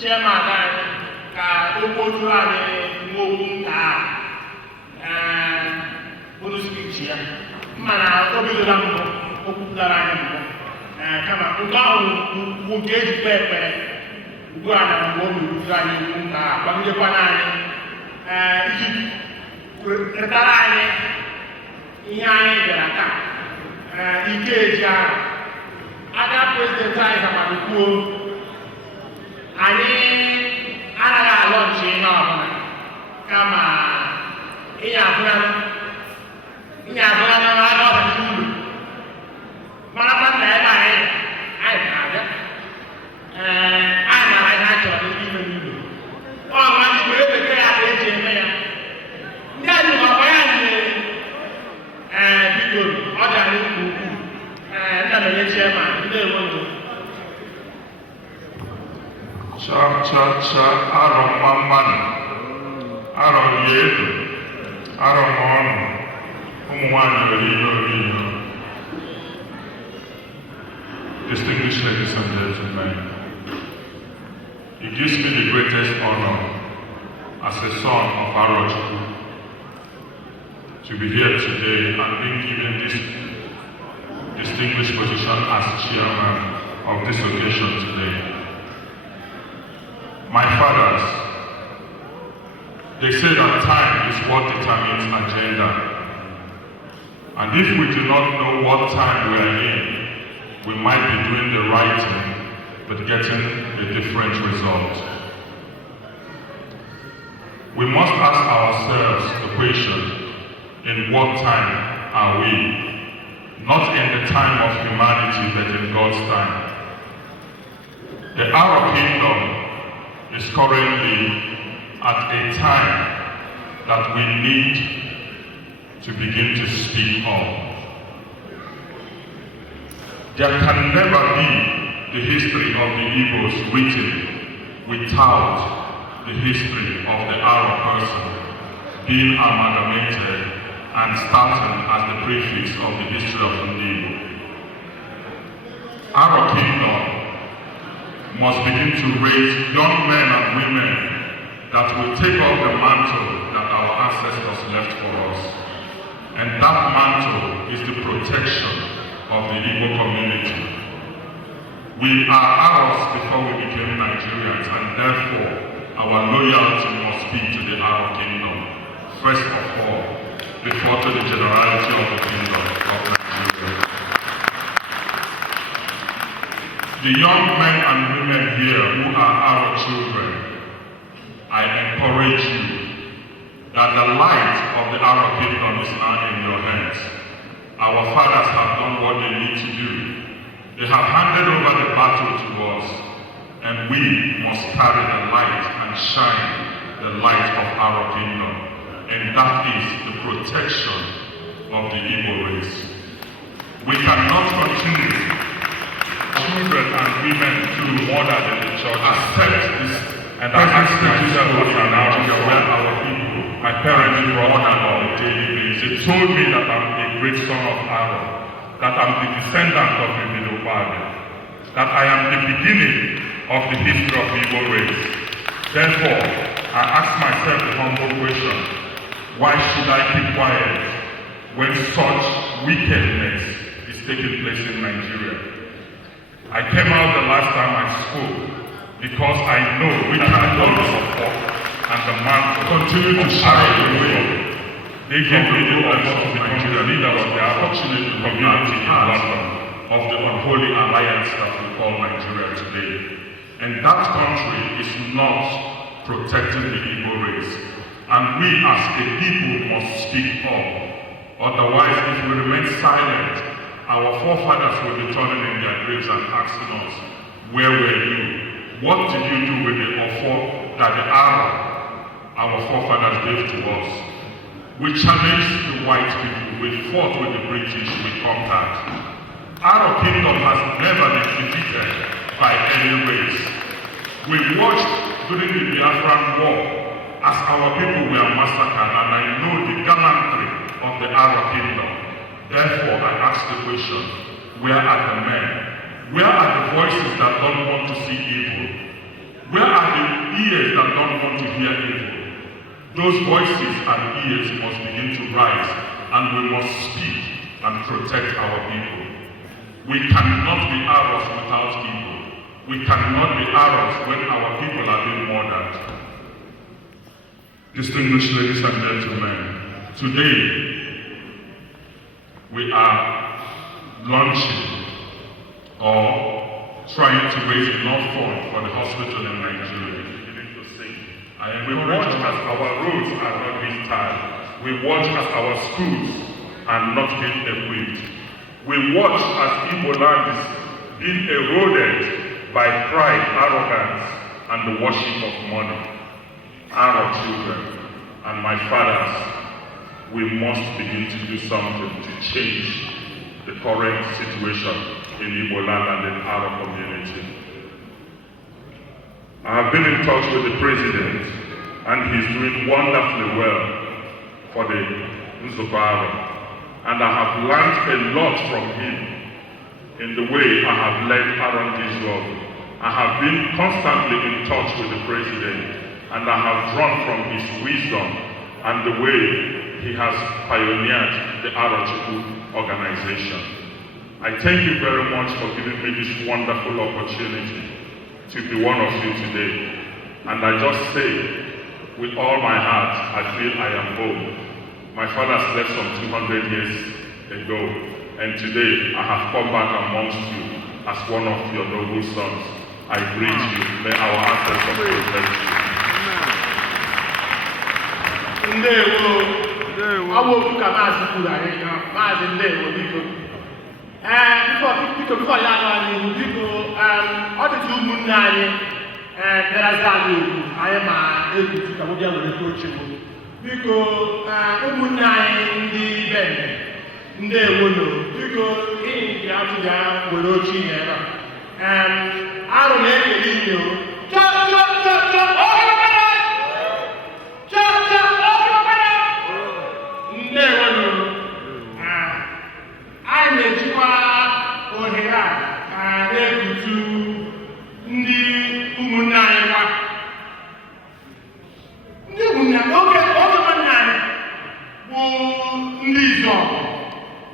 chairman anyị ka okpoturu anyị nwa okwu nta bụrụ speech ya mana o bidola mbụ o kwupụtara anyị mbụ kama nke ahụ bụ nke ejikwa ekpere ugbu a na mgbe o merụzuru anyị okwu nta gbagidekwana anyị iji retara anyị ihe anyị bịara taa Ikeji Arochukwu aga prezidenti anyị zamankwuo anyị anaghị alọnchi ihe ọbụla kama ihe abụla na aga ọdachi uru marakwa na ebe anyị ga-abịa anyị mara ihe a chọrọ ime n'igbo ọma ndị were bekee ya ka eji eme ya ndị anyị ọkwa ya nyere biko ọ dara ukwu Cha arọ mmanụ arọ yedu arọ ọnụ ụmụ nwanyị oriyo. Distinguished ladies and gentlemen, it gives me the greatest honor as a son of Arochukwu to be here today and being given this distinguished position as chairman of this occasion today. My fathers, they say that time is what determines agenda. And if we do not know what time we are in, we might be doing the right thing, but getting a different result. We must ask ourselves the question, in what time are we? Not in the time of humanity, but in God's time. The Arab kingdom is currently at a time that we need to begin to speak of. There can never be the history of the Igbos written without the history of the Arab person being amalgamated and starting as the prefix of the history of the Igbo. Our kingdom must begin to raise young men and women that will take up the mantle that our ancestors left for us. And that mantle is the protection of the Igbo community. We are Arabs before we became Nigerians, and therefore our loyalty must be to the Arab kingdom, first of all, before to the generality of the kingdom of Nigeria. The young men and women here who are our children, I encourage you that the light of the Arab kingdom is now in your hands. Our fathers have done what they need to do. They have handed over the battle to us, and we must carry the light and shine the light of our kingdom. And that is the protection of the Igbo race. We cannot continue, children and women to order that the church accept this. And I ask myself what an Africa where our people, my parents brought on a daily basis. They told me that I'm a great son of Aaron, that I'm the descendant of the middle father, that I am the beginning of the history of the Igbo race. Therefore, I ask myself the humble question, why should I keep quiet when such wickedness is taking place in Nigeria? I came out the last time I spoke because I know we cannot support and the man to continue to shine the way. They gave me the honor of the Nigeria leader of the unfortunate community in London of the unholy alliance that we call Nigeria today. And that country is not protecting the Igbo race. And we as a people must speak up. Otherwise, if we remain silent, our forefathers will be turning in their graves and asking us, where were you? What did you do with the offer that the Arab, our forefathers, gave to us? We challenged the white people, we fought with the British, we conquered. Our kingdom has never been defeated by any race. We watched during the Biafran War as our people were massacred, and I know the gallantry of the Arab kingdom. Therefore, I ask the question, where are the men? Where are the voices that don't want to see evil? Where are the hear evil. Those voices and ears must begin to rise, and we must speak and protect our people. We cannot be ours without people. We cannot be ours when our people are being murdered. Distinguished ladies and gentlemen, today we are launching or trying to raise enough funds for the hospital in Nigeria. And we watch as our roads are not being tarred. We watch as our schools are not being equipped. We watch as Igbo land is being eroded by pride, arrogance, and the worship of money. Our children and my fathers, we must begin to do something to change the current situation in Igbo land and in our community. I have been in touch with the president, and he's doing wonderfully well for the Nzukaro. And I have learned a lot from him in the way I have led around Israel. I have been constantly in touch with the president, and I have drawn from his wisdom and the way he has pioneered the Arochukwu organization. I thank you very much for giving me this wonderful opportunity to be one of you today. And I just say, with all my heart, I feel I am home. My father slept some 200 years ago, and today I have come back amongst you as one of your noble sons. I greet you. May our ancestors protect you. Ndewo. Awo kuka mazi kula yenyo. Mazi ndewo biko. Before ya no ani biko ọtụtụ ụmụnne anyị bịarazi anyị okwu anyị ma egwutu ka mụbịa were oche bụ biko ụmụnne anyị ndị bende ndị ewono biko ihe nke atụ ya were oche ya ebe arụ na-ekele inyo ndị ewono anyị na-ejikwa ohere a na-egutu ndị ụmụnne anyị kwa ndị ụmụnne oge nwanne anyị bụ ndị izu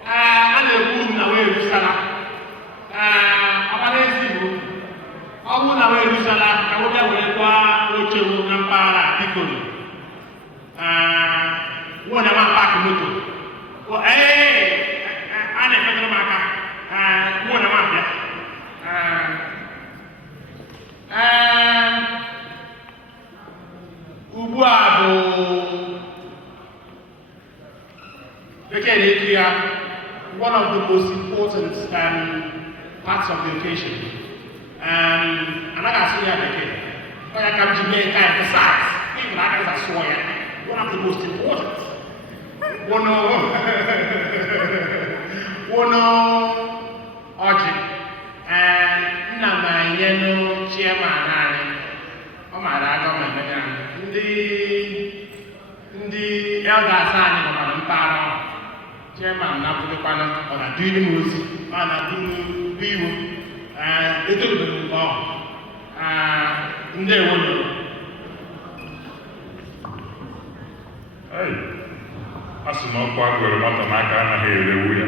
a na-ekwu na wee rusala ọkara ezi bụ ọ bụrụ na wee rusala ka nwoke were kwa oche na mpaghara Ikoro nwere na paakị moto a na-efetara m aka nwere na mapịa ugbu a bụ bekee na-eji ya one of the most important parts of the occasion. Anaghị asị ya bekee ọ ya ka m ji mee ka emphasize even agaghị asụọ ya one of the most important wono ọjị nna m anyị nụ chairman anyị ọ maara aga mmemme ya ndị elders anyị nọkwara mpaghara ahụ chairman na-abụghịkwana ọ na-adụrụ m ozi ọ na-adụrụ iwu etolubere mgbe ọhụ ndị ewono a sị na ọkụ agwere nwata n'aka anaghị erewu ya,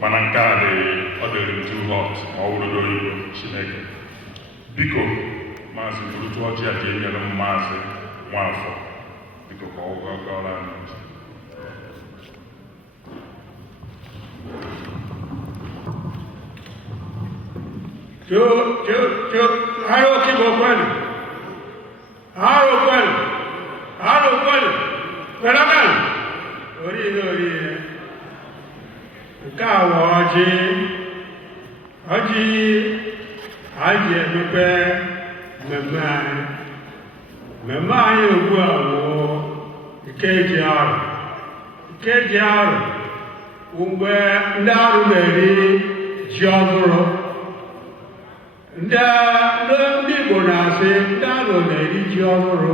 mana nke a ọ dịrị too hot ma ọ bụrụ oyibo Chineke. Biko maazị burutu ọjị a ka enyere m maazị Nwafọ biko ka ọ gọọrọ anyị ọjị. Hayo kibo kweli. Hayo kweli. Hayo kweli. Kwelagal. Ori. Nke a wụ ọjị anyị emepe mmemme anyị. Mmemme anyị ugbu a bụ Ikeji Arụ. Ikeji Arụ mgbe ndị arụ na-eri ji ọhụrụ. Ndị Igbo na-asị ndị arụ na-eri ji ọhụrụ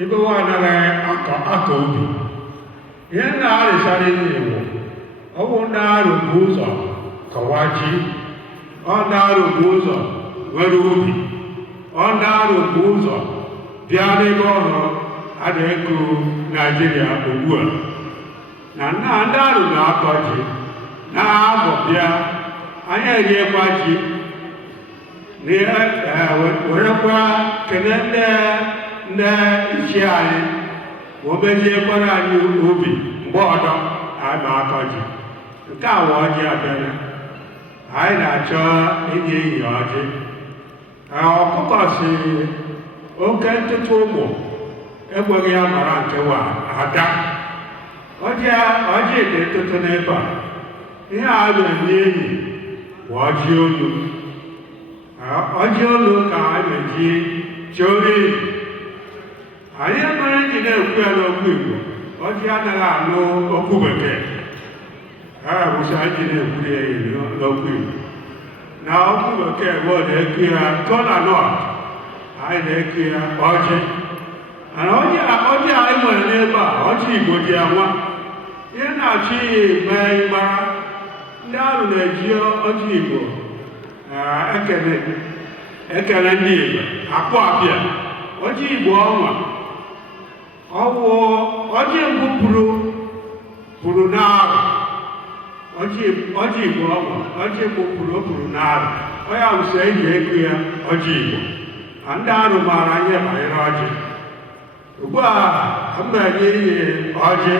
ebe nwa anaghị akọ ubi. Ihe na-arịsara ndị Igbo ọ bụ ndị arụ bụ ụzọ kọwa ji, ọ ndị arụ bụ ụzọ nwere ubi, ọ ndị arụ bụ ụzọ bịa n'ebe ọrụ a na-eko Naijiria ugbu a na ndị arụ na-akọ ji na-abọ bịa anyị eriekwa ji werekwa kene ndị isi anyị obeziekwara anyị obi mgbe ọdọ anyị na-akọ ji nke a wụ ọjị abịara anyị na-achọ inye enyi ọjị ọkụkọ si oke ntụtụ ụmụ ekweghị ya mara nkewa ada ọjị dị ntụtụ n'ebe a ihe a na-enye enyi bụ ọjị olu ọjị olu ka anyị na-eji chọrọ enyi anyị mere ndị na-ekwu ya n'okwu Igbo ọjị anaghị anụ okwu bekee ha bụcha anyị na-ekwuri ya n'okwu Igbo na okwu bekee bụ na-ekwu ya kola nọt anyị na-ekwu ya ọjị mana ọjị anyị nwere n'ebe a ọjị Igbo ji anwa ihe na-achọ ihe mee ịgbara ndị arụ na-eji ọjị Igbo ekele ndị Igbo akpụ abịa ọjị Igbo ọnwa ọwụ ọjị mbụ pụrụ n'arụ ọjị Igbo ọnwa ọjị mbụ pụrụ n'arụ onye ahụso eji ego ya ọjị Igbo na ndị arụ maara ihe banyere ọjị ugbu a mba enye ihe ọjị